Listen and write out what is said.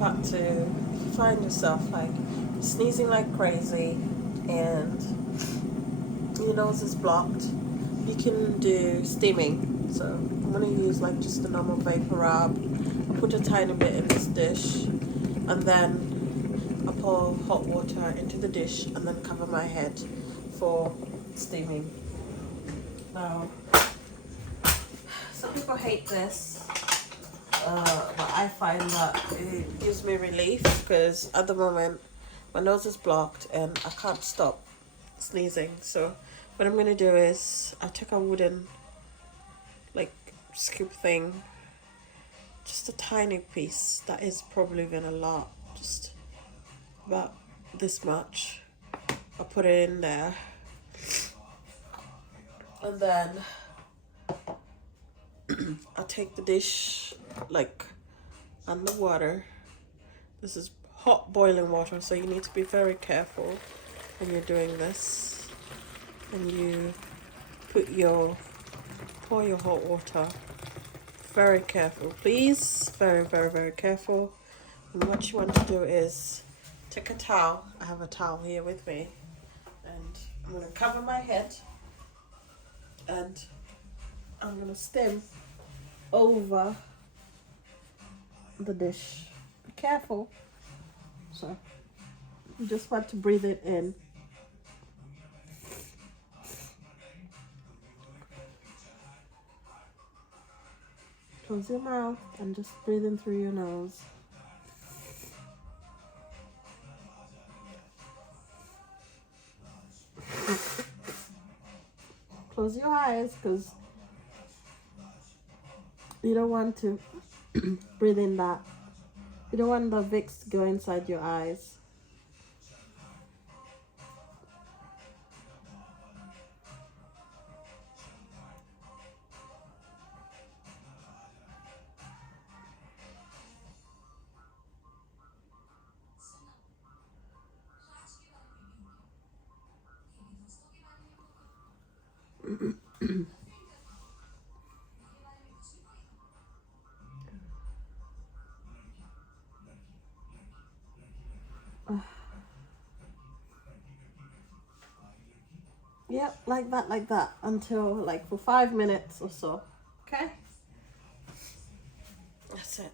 about to find yourself like sneezing like crazy and your nose is blocked, you can do steaming. So I'm going to use like just a normal vapor rub. I'll put a tiny bit in this dish and then I'll pour hot water into the dish and then cover my head for steaming. Now, some people hate this, but I find that it gives me relief because at the moment my nose is blocked and I can't stop sneezing. So what I'm gonna do is I take a wooden like scoop thing, just a tiny piece. That is probably even a lot, just about this much. I'll put it in there and then I'll take the dish like underwater. This is hot boiling water, so you need to be very careful when you're doing this. And you pour your hot water. Very careful, please. Very, very, very careful. And what you want to do is take a towel. I have a towel here with me. And I'm going to cover my head. And I'm going to stem over the dish. Be careful. So you just want to breathe it in. Close your mouth and just breathe in through your nose. Close your eyes because you don't want to breathe in that. You don't want the Vicks to go inside your eyes. Yep, like that, until like for 5 minutes or so. Okay? That's it.